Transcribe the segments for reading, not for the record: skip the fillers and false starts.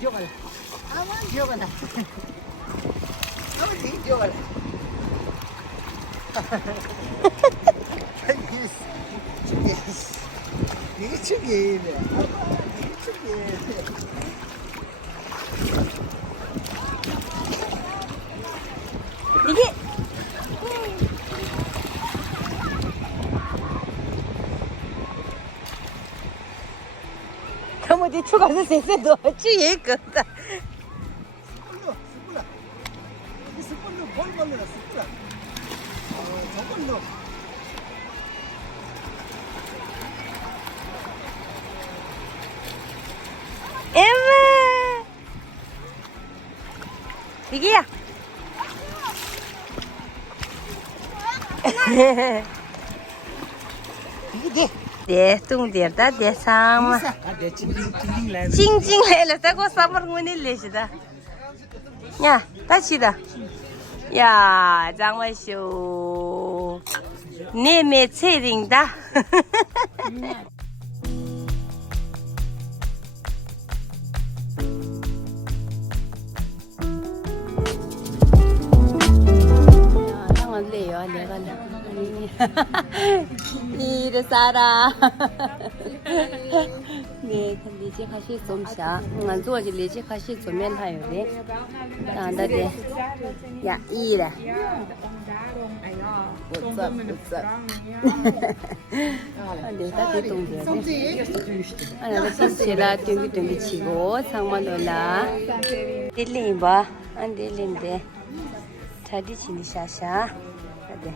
죽어라. 아마 죽어라. 아마 죽어라. 이게 죽이네. 이게 죽이네. 이게 너무 뒤축어서 셋셋도 어찌 거다. 스푼도 볼만이라 스푼. 저걸로. 엠마 이게야. 이게 네, 뚱디다 네 상마. 징징来了，再给我上门我那来是的。呀，大气的。呀，张文秀，你没确定的。累啊，那个你的啥啦？네, 리지 같이 좀 샤. 안 좋아지 리지 같이 좀면 하요 돼. 나한테 야, 이래. 못잡. 네, 다 대동이야. 아나 진짜라 뚱기 치고 상만 올라. 딜린 봐. 안 딜린데. 자디 치니 샤샤. 네.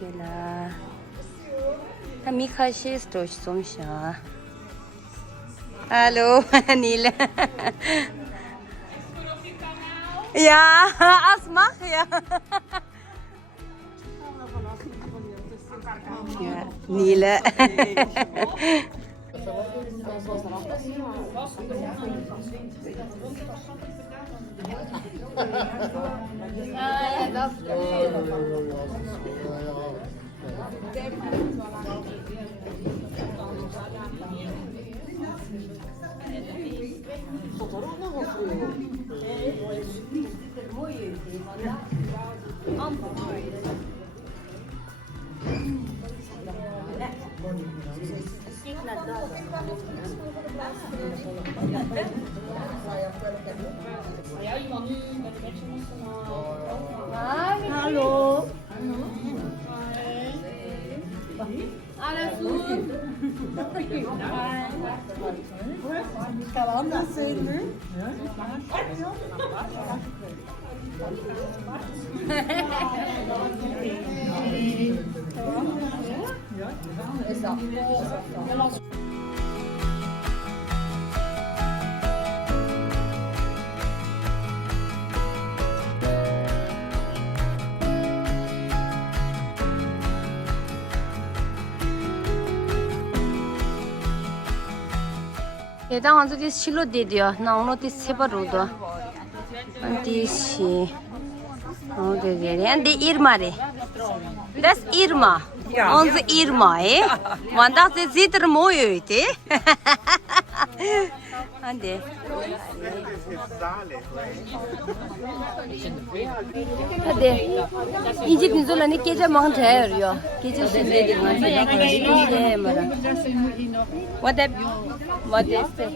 게라. 미카시 스토치 좀 샤. Hallo, Nile. Ja, Asma, ja. Ja, Nile. Hallo. Alles gut? Kan anders zijn nu? Đang ăn cái xíu đi đi à, nấu nó thì xếp vào rồi đó. Ăn thì xí, nấu cái gì đấy, ăn thì Irma đấy. That's Irma. On the Irma, eh? Vanda se zitr moyo ite. Ande. Hadi. İnce güzel ne gece mang çağırıyor. Gece şimdi dedi bana. What is it?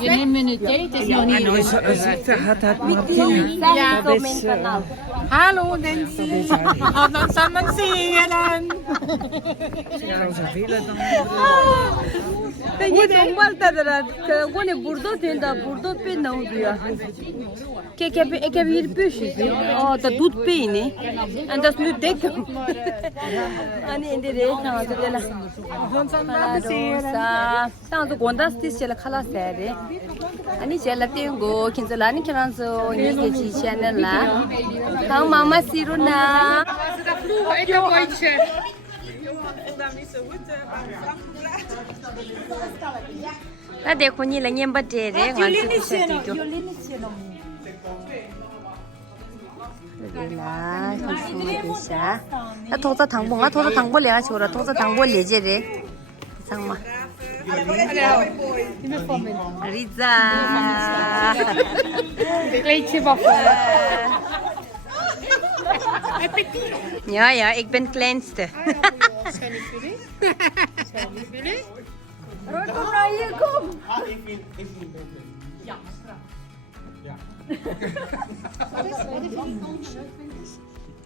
Je neemt me nu thee, het is nog niet. Nou, ze had Martin. Ja, dat is kanaal. Hallo Nancy. Dan samen zien. Gaan ze veel dan? 이게 정말 다더라. 그 오늘 물도 된다. 물도 빼 나오고요. 걔 일부시지. 다 두 빼이네. 안 das nu dik. 아니 인데레 상황도 되나. 하나로사. 상도 권다스티스라 칼라세레. 아니 제라 땡고 킨절라니 켜란서 이게 지시하는라. 강 마마 시루나. Đã để cô nhìn là nghiêm bật đề đấy, ngon sự sẽ đi cho. Đây là không xuống được sao? Đã thốt ra thằng bông, thốt ra thằng bông liền, chỗ là thốt ra thằng bông liền chứ đấy, sang mà. Riza. Kleedje waffel. Ja, ja, ik ben het kleinste. Zijn niet jullie? Zijn niet jullie? Kom nou hier, kom.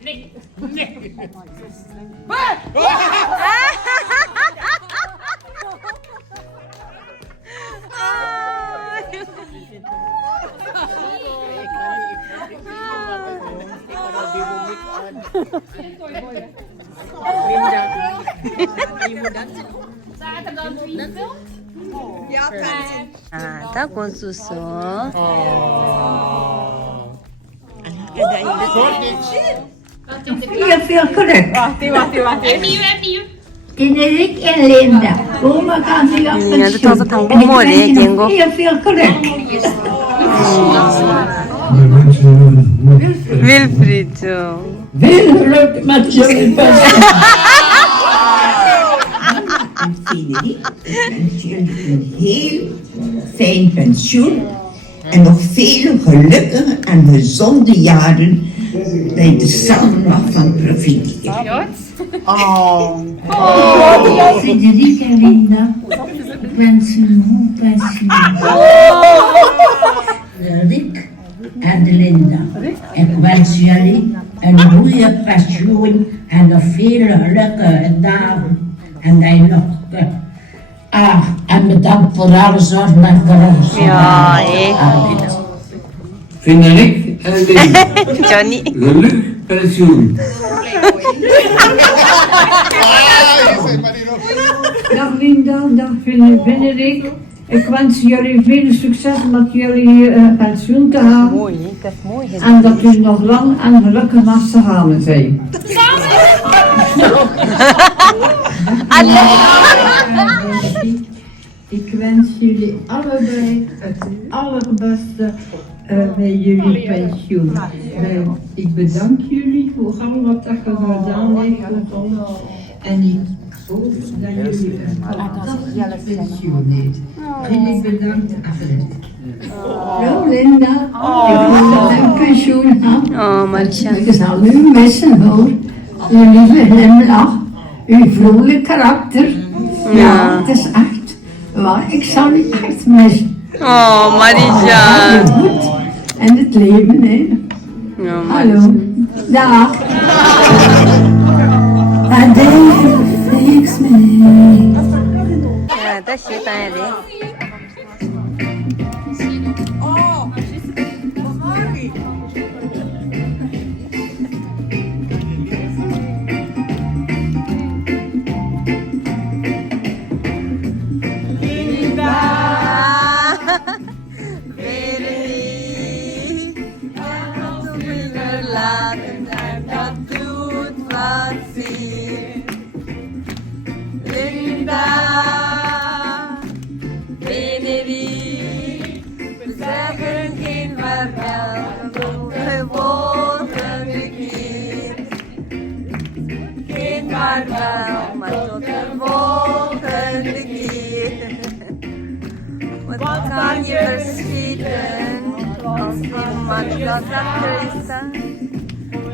Nee. Nee. Ah, tak kon susu. Ja, veel geluk. Opnieuw. Dinerik en Linda. Oma kan zich op Ja, dat was het pensioen. dan En mooi, hè, ik wens je Dingo? nog heel veel geluk. Wilfried, zo. Veel geluk met jullie beste. En Dinerik, ik wens jullie een heel fijn pensioen. En nog veel gelukkige en gezonde jaren. Dat je er samen nog van profiteert. Frederik en Linda, ik wens je een goed pensioen. Rick en Linda, ik wens jullie een goede pensioen en nog veel gelukkige dagen. En dat je nog... en bedankt voor alle zorg met corona. Ja, hé. Frederik en Linda. Johnny. Geluk, pensioen. Dag Linda, dag Frederik. Ik wens jullie veel succes met jullie pensioen te halen. Mooi, hè? Dat is mooi. En dat u nog lang en gelukkig naar samen zijn. Ik wens jullie allebei het allerbeste bij jullie pensioen. Ik bedank jullie voor al wat je gedaan heeft voor ons. En ik hoop dat jullie een fantastisch pensioen heeft. Jullie bedankt, Afrit. Hallo Linda, ik wil een pensioen gaan. Oh, Marcia. Ik zal u missen hoor. Uw lieve glimlach, uw vrolijk karakter. Ja, het is echt. Maar ik zal u echt missen. Oh, Marcia. De moed en het leven, hè. Ja, Hallo. Dag. Adele, fix me. ja, dat is het eigenlijk. Maar tot de volgende keer. Wat kan je verschieten als iemand dat achter je staat?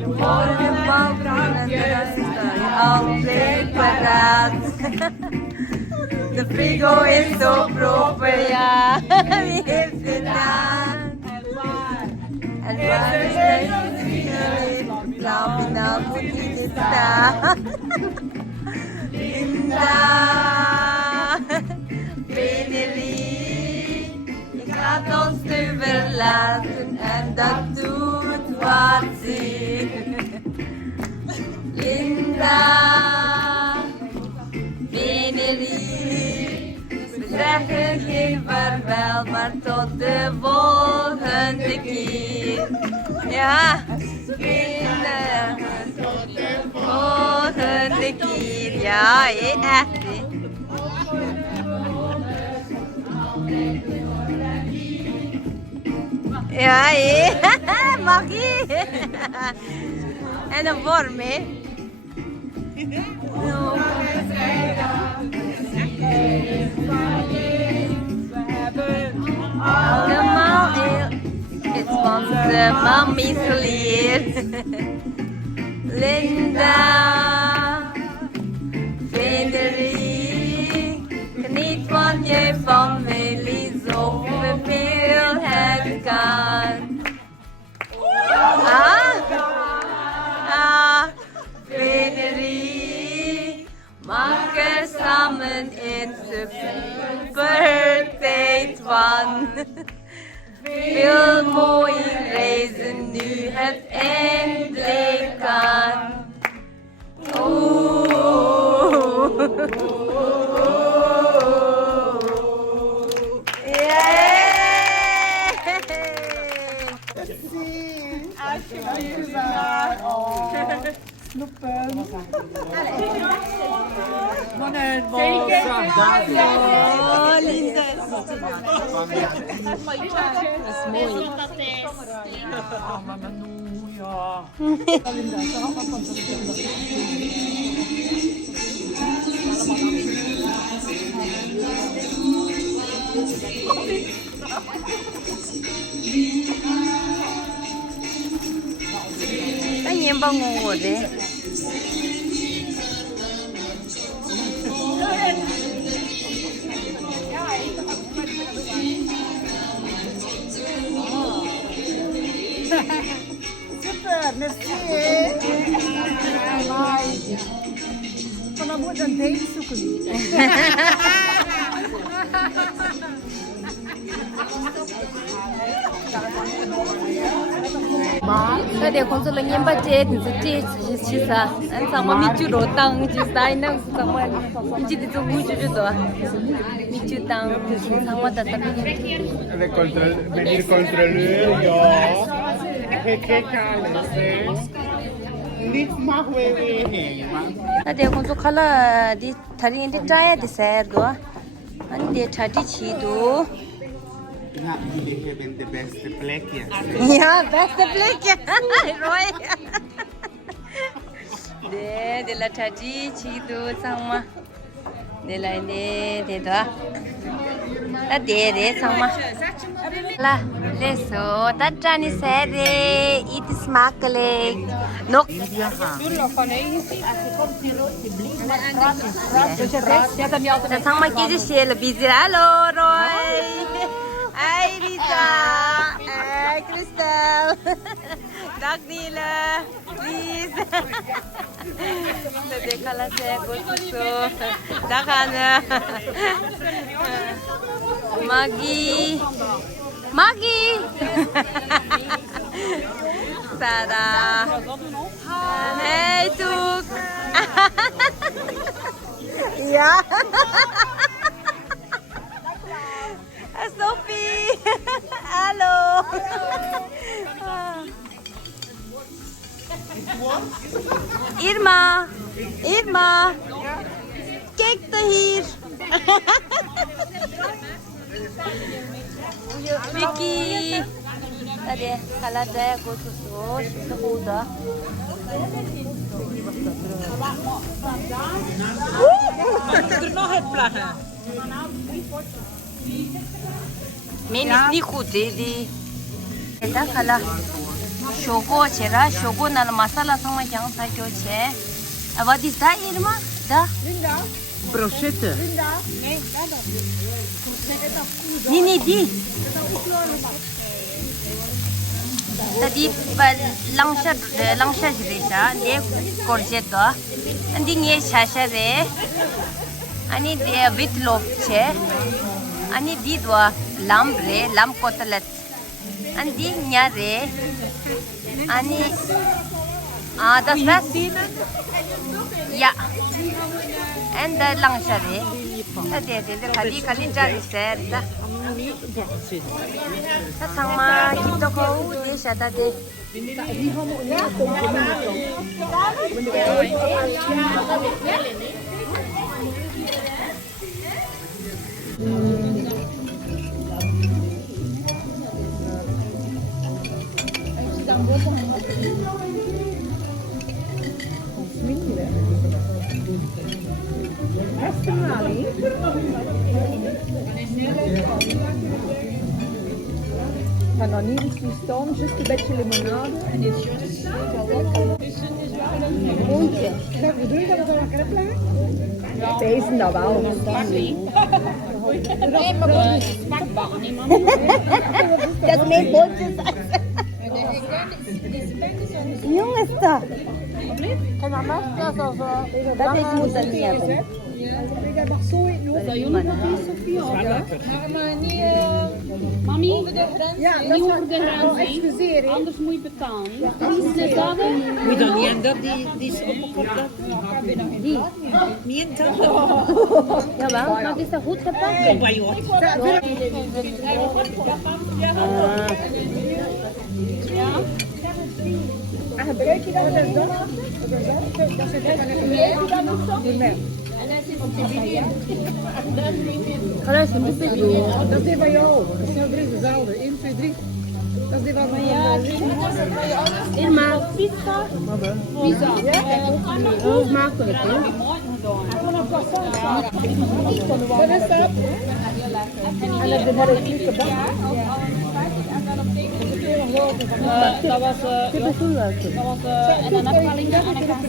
Voor de bal en de rest sta je altijd paraat. De frigo is zo proper, ja. Wie heeft het gedaan? En waar is de vrienden? Laat me nou niet staan. Linda, Benelli, je gaat ons nu verlaten en dat doet wat zeer. Linda, Benelli, we zeggen geen vaarwel, maar tot de volgende keer. Ja, kinderen, tot de volgende keer. Ja, hé, echt, hé. Ja, hé. Magie. En een worm, hè. Allemaal het onze mami's lied. Linda, Frederik, geniet van je familie, zoveel het kan. Frederik, maak er samen een super tijd van. Veel mooie reizen nu het eindelijk kan. Oh, Linda. Dat is mooi. Anh em bao ngủ đấy. Super, merci. Vanaf moet een date zoeken. Cái điều con số là nhiễm bát chế thì sẽ chế chỉ sa anh sang mà mi chú đồ tăng chỉ sai năng sang mà chỉ để cho vui chú đó mi chú tăng sang mà đặt tâm Venir contra lui, ja. Que calma, Niet mag weer heen, man. cái điều con số khá là đi thari đi trai đi xe đó anh đi thari chỉ đó Ja, jullie hebben de beste plekjes. ja beste plek rồi de la thari chỉ đó sang mà de la de đó ta de sang mà là leso ta trani xe de it smakelijk nok ta sang mà kia xe là busy alo rồi ai Lisa ai Crystal Dagnila please le dekha la xe gosto dakana Maggie Sarah hey Tuk yeah Sophie hello Irma kijk te hier Vicky tadi kalau saya khusus sudah Menis ni khudi di eda khala shogo chera shogo nal masala sama jang sa kyo che avadi sa Irma da Brochette. ni di tadi langsha jresa le korje to andi nge shasha re ani de with lop che ani di dwa lam kotalet andi nya re ani das was ja and the langsha re de kali jan serta ta sangma hito ko de shata de Restaurant. Maar nog niet iets staan, just een beetje limonade. Groentje. Bedoel je dat het al een krep ligt? Ja. Pezen dat wel. Nee, maar dat is smakbak, niet man. Dat is mijn boontjes. Jongens, dat. Kan maar master zo. Dat is moet dat niet hebben. Dat mag zo eten hoor. Dat jullie nog niet Sofie ja. Maar niet, mami, Ja, niet dat over de is grens heen. excuseer. Anders moet je betalen. Is het dat? Moet je dan niet aan dat die is opgepakt? Die. Niet aan dat? Jawel, maar het is toch goed gepakt? Kom bij jou. En gebruik je dat wel eens dan? Dat zit er dan even Dat is die van jou. Dat is nou dezelfde. 1, 2, 3. Dat is die van mij. Irma. Pizza. Hoe smakelijk, hè? Wat is dat? En dat is maar een klieke bak. Dat was en een afhaling en een kaas.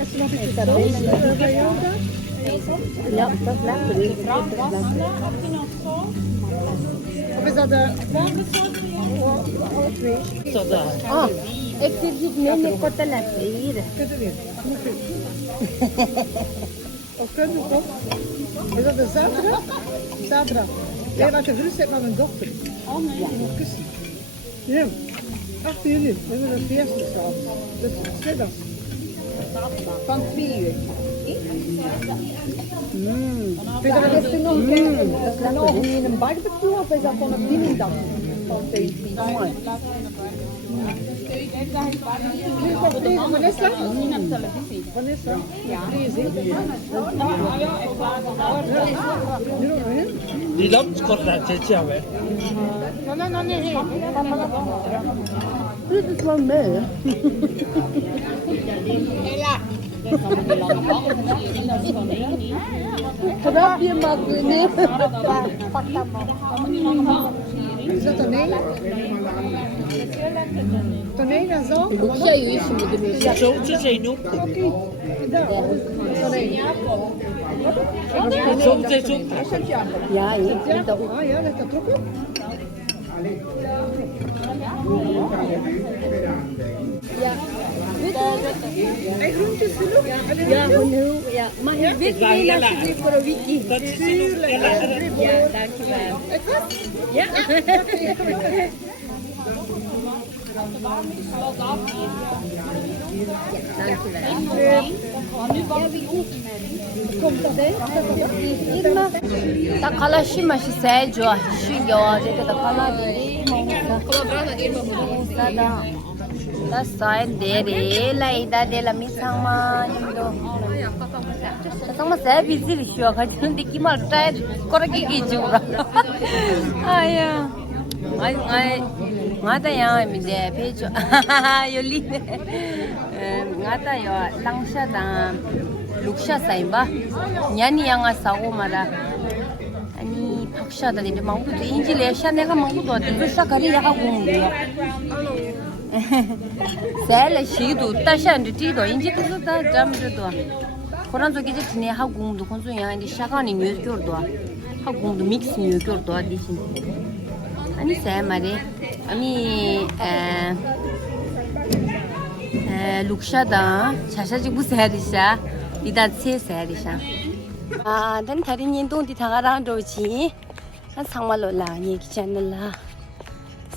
Is er nog iets saus bij jou dan? Ja, dat is lekker. Of is dat de... Oh, ik zit niet meer met koteletten hier. Of kunnen we toch? Is dat de zaterdag? Zaterdag. Jij was je gerust met mijn dochter. Oh nee. Kussen. Ja. 8 juli. We hebben een feest s'avonds. Dus middags. Van 2 uur. Is dat dus nog een keer? Dat is nog in een barbecue of is dat van een binnendag? Van 2 Vanessa? Niet op televisie. Vanessa? Ja. Die loopt kort uit dit jaar weg. Nee. Dit is wel mee, hè? Dat is allemaal die lange ballen. Dat is van één niet. Grapje maken, nee. Pak dat maar. Allemaal die lange ballen. Is dat toneel? Toneel en zo? Ik zei je, ze moeten meer Zo te zijn ook. Oké. Dat is toneel. Zo te zijn ook. Ja, ja. Ah ja, ligt dat erop? Ja. En groentjes genoeg? Ja, heel, ja. Mag je wit mee alsjeblieft voor een witje? Dat is natuurlijk. Ja, dankjewel. Ja. Dankjewel. Nu kan ik oefenen. Komt dat, hè? Irma. Dat kalaşıma şu selco. Şu gördük de kaladı. Da sai deri la de la misama yendo. Sama saya busy risho kajun de kimal try koraki ki jura. Aya. Ai ngata ya mi de pejo. Yoli. Ngata yo langsha da luksha sai ba. Nyani yang sago mara. 아니 박샤다 근데 망고도 인질에 샤 내가 망고도 그 샤가리 야가 공이요. 셀레 시도 따샤인데 뒤도 인지도 다 잠들도. 그런 적이 이제 지내 하고 공도 건소야 근데 샤가니 뉘어줘도. 하고 공도 믹스 뉘어줘도 대신. 아니 세 말이 아니 룩샤다 자샤지 무세리샤 이다 세세리샤 dan tadi nyentong di tangarang doji han sangmalo la ni channel la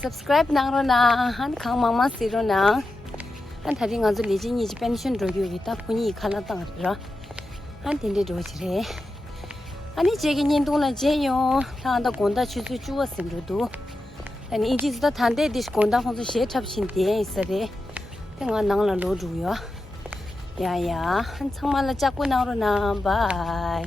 subscribe nang ro na han khang mama siro na han tadi ngazo leji ni pension ro yu ta kuni khala ta ra han tinde doji re ani jege nyentong la je yo ta da gonda chu chu wa sim ro do ani inji da thande dis gonda khon so she chap shin de isare tenga nang la lo ru yo 야야 한창 말라 잡고 나오려나 bye